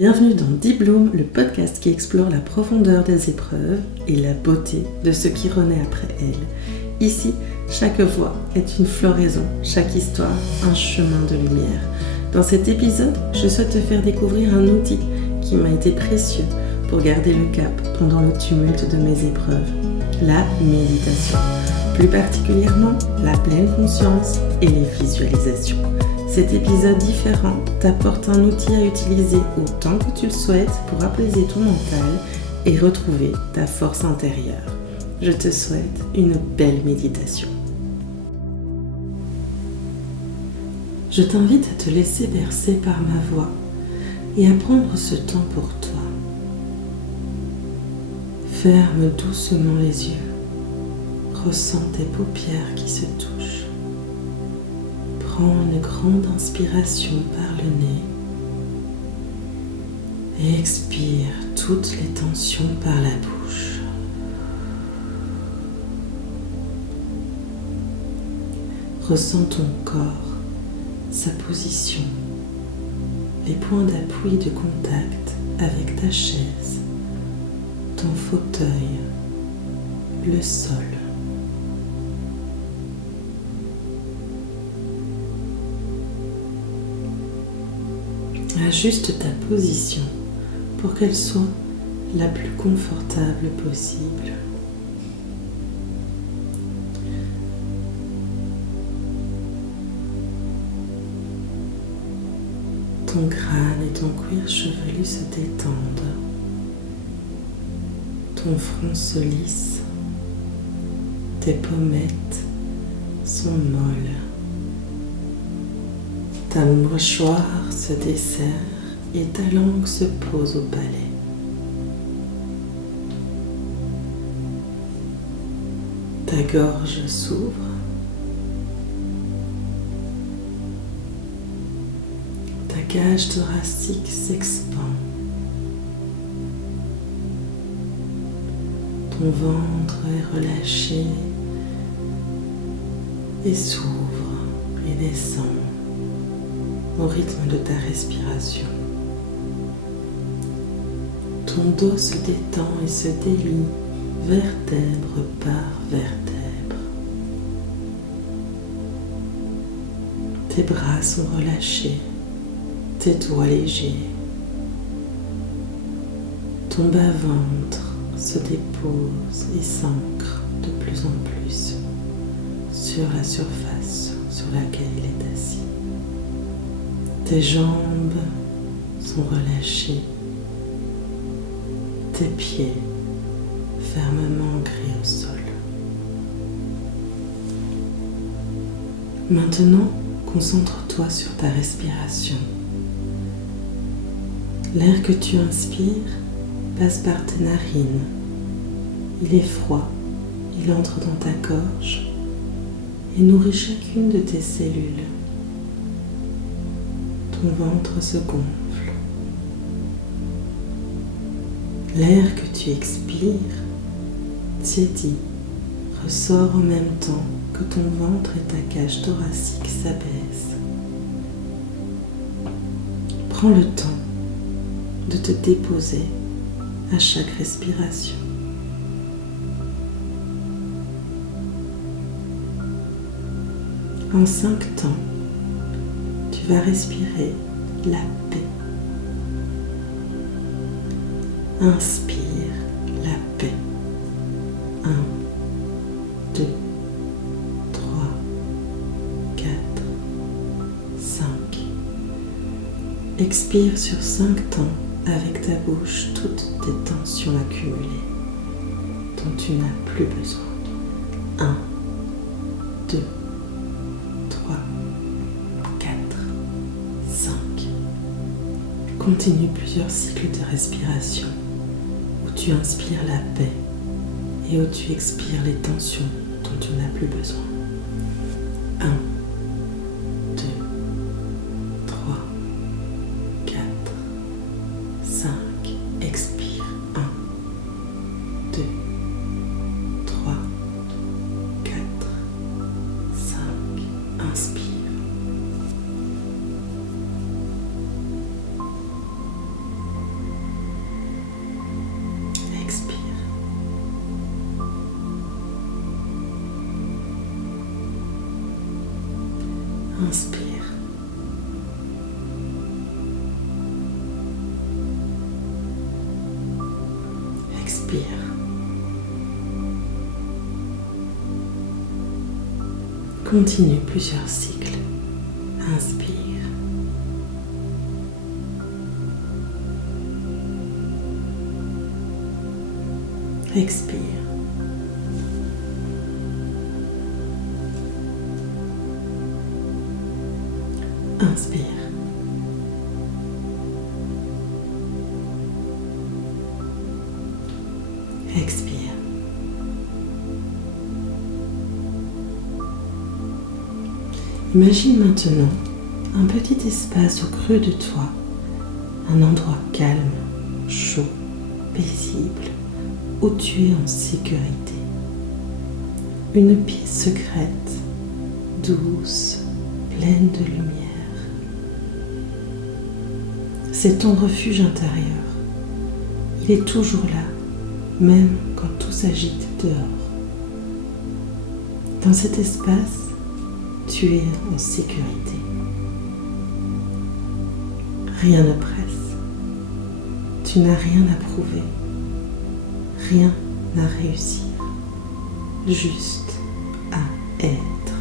Bienvenue dans Deep Bloom, le podcast qui explore la profondeur des épreuves et la beauté de ce qui renaît après elles. Ici, chaque voix est une floraison, chaque histoire un chemin de lumière. Dans cet épisode, je souhaite te faire découvrir un outil qui m'a été précieux pour garder le cap pendant le tumulte de mes épreuves, la méditation. Plus particulièrement, la pleine conscience et les visualisations. Cet épisode différent t'apporte un outil à utiliser autant que tu le souhaites pour apaiser ton mental et retrouver ta force intérieure. Je te souhaite une belle méditation. Je t'invite à te laisser bercer par ma voix et à prendre ce temps pour toi. Ferme doucement les yeux. Ressens tes paupières qui se touchent. Prends une grande inspiration par le nez et expire toutes les tensions par la bouche. Ressens ton corps, sa position, les points d'appui de contact avec ta chaise, ton fauteuil, le sol. Ajuste ta position pour qu'elle soit la plus confortable possible. Ton crâne et ton cuir chevelu se détendent. Ton front se lisse. Tes pommettes sont molles. Ta mâchoire se desserre et ta langue se pose au palais. Ta gorge s'ouvre. Ta cage thoracique s'expand. Ton ventre est relâché et s'ouvre et descend au rythme de ta respiration. Ton dos se détend et se délie vertèbre par vertèbre. Tes bras sont relâchés, tes doigts légers. Ton bas-ventre se dépose et s'ancre de plus en plus sur la surface sur laquelle il est assis. Tes jambes sont relâchées, tes pieds fermement ancrés au sol. Maintenant, concentre-toi sur ta respiration. L'air que tu inspires passe par tes narines. Il est froid, il entre dans ta gorge et nourrit chacune de tes cellules. Ton ventre se gonfle. L'air que tu expires, tiédit, ressort en même temps que ton ventre et ta cage thoracique s'abaissent. Prends le temps de te déposer à chaque respiration. En 5 temps, tu vas respirer la paix. Inspire la paix. 1, 2, 3, 4, 5. Expire sur 5 temps avec ta bouche toutes tes tensions accumulées dont tu n'as plus besoin. 1, 2, 3, 4, 5. Continue plusieurs cycles de respiration où tu inspires la paix et où tu expires les tensions dont tu n'as plus besoin. 1, 2, 3, 4, 5. Expire. 1, 2, 3, 4, 5. Inspire. Expire. Continue plusieurs cycles. Inspire. Expire. Inspire. Expire. Imagine maintenant un petit espace au creux de toi, un endroit calme, chaud, paisible, où tu es en sécurité. Une pièce secrète, douce, pleine de lumière. C'est ton refuge intérieur. Il est toujours là, même quand tout s'agite dehors. Dans cet espace, tu es en sécurité. Rien ne presse. Tu n'as rien à prouver. Rien à réussir. Juste à être.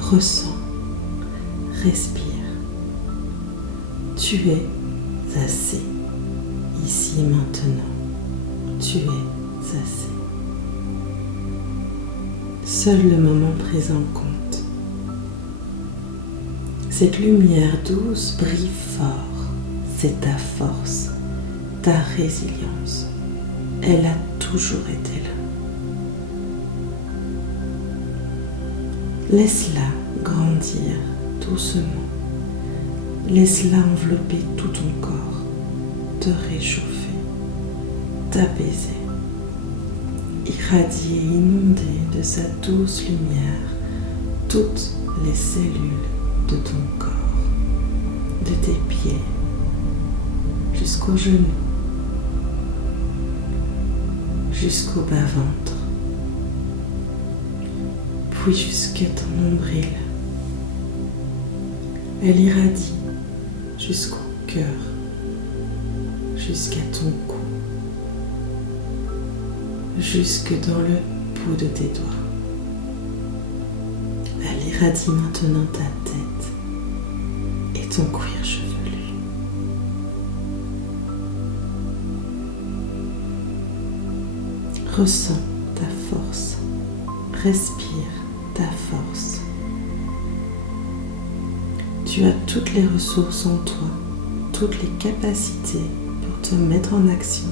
Ressens. Respire. Tu es assez. Ici maintenant. Tu es assez. Seul le moment présent compte. Cette lumière douce brille fort. C'est ta force, ta résilience. Elle a toujours été là. Laisse-la grandir doucement. Laisse-la envelopper tout ton corps, te réchauffer, t'apaiser. Irradier et inonder de sa douce lumière toutes les cellules de ton corps, de tes pieds jusqu'aux genoux, jusqu'au bas-ventre, puis jusqu'à ton nombril. Elle irradie jusqu'au cœur, jusqu'à ton cou, jusque dans le bout de tes doigts. Elle irradie maintenant ta tête et ton cuir chevelu. Ressens ta force. Respire ta force. Tu as toutes les ressources en toi, toutes les capacités pour te mettre en action,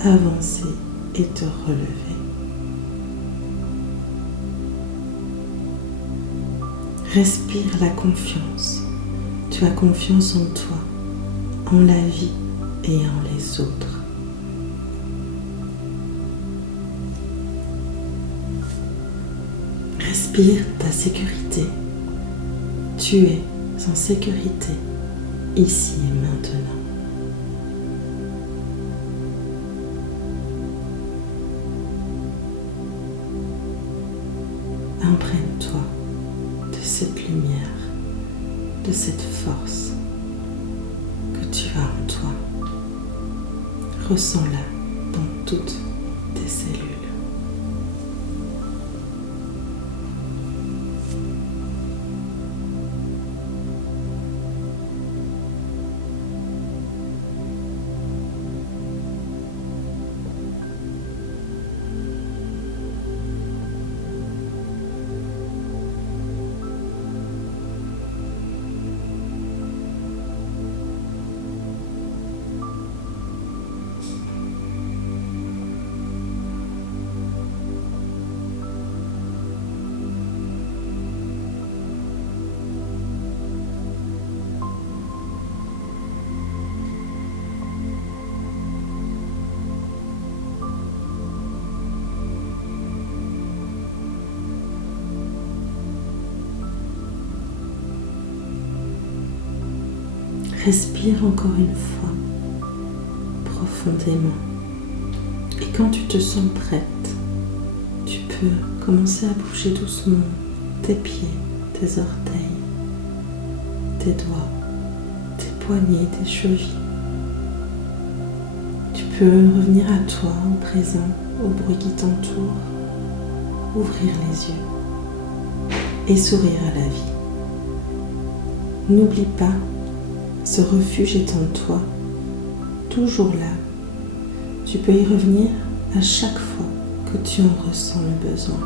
avancer et te relever. Respire la confiance. Tu as confiance en toi, en la vie et en les autres. Respire ta sécurité. Tu es en sécurité, ici et maintenant. Imprègne-toi de cette lumière, de cette force que tu as en toi. Ressens-la dans toutes tes cellules. Respire encore une fois, profondément. Et quand tu te sens prête, tu peux commencer à bouger doucement tes pieds, tes orteils, tes doigts, tes poignets, tes chevilles. Tu peux revenir à toi, au présent, au bruit qui t'entoure, ouvrir les yeux et sourire à la vie. N'oublie pas, ce refuge est en toi, toujours là. Tu peux y revenir à chaque fois que tu en ressens le besoin.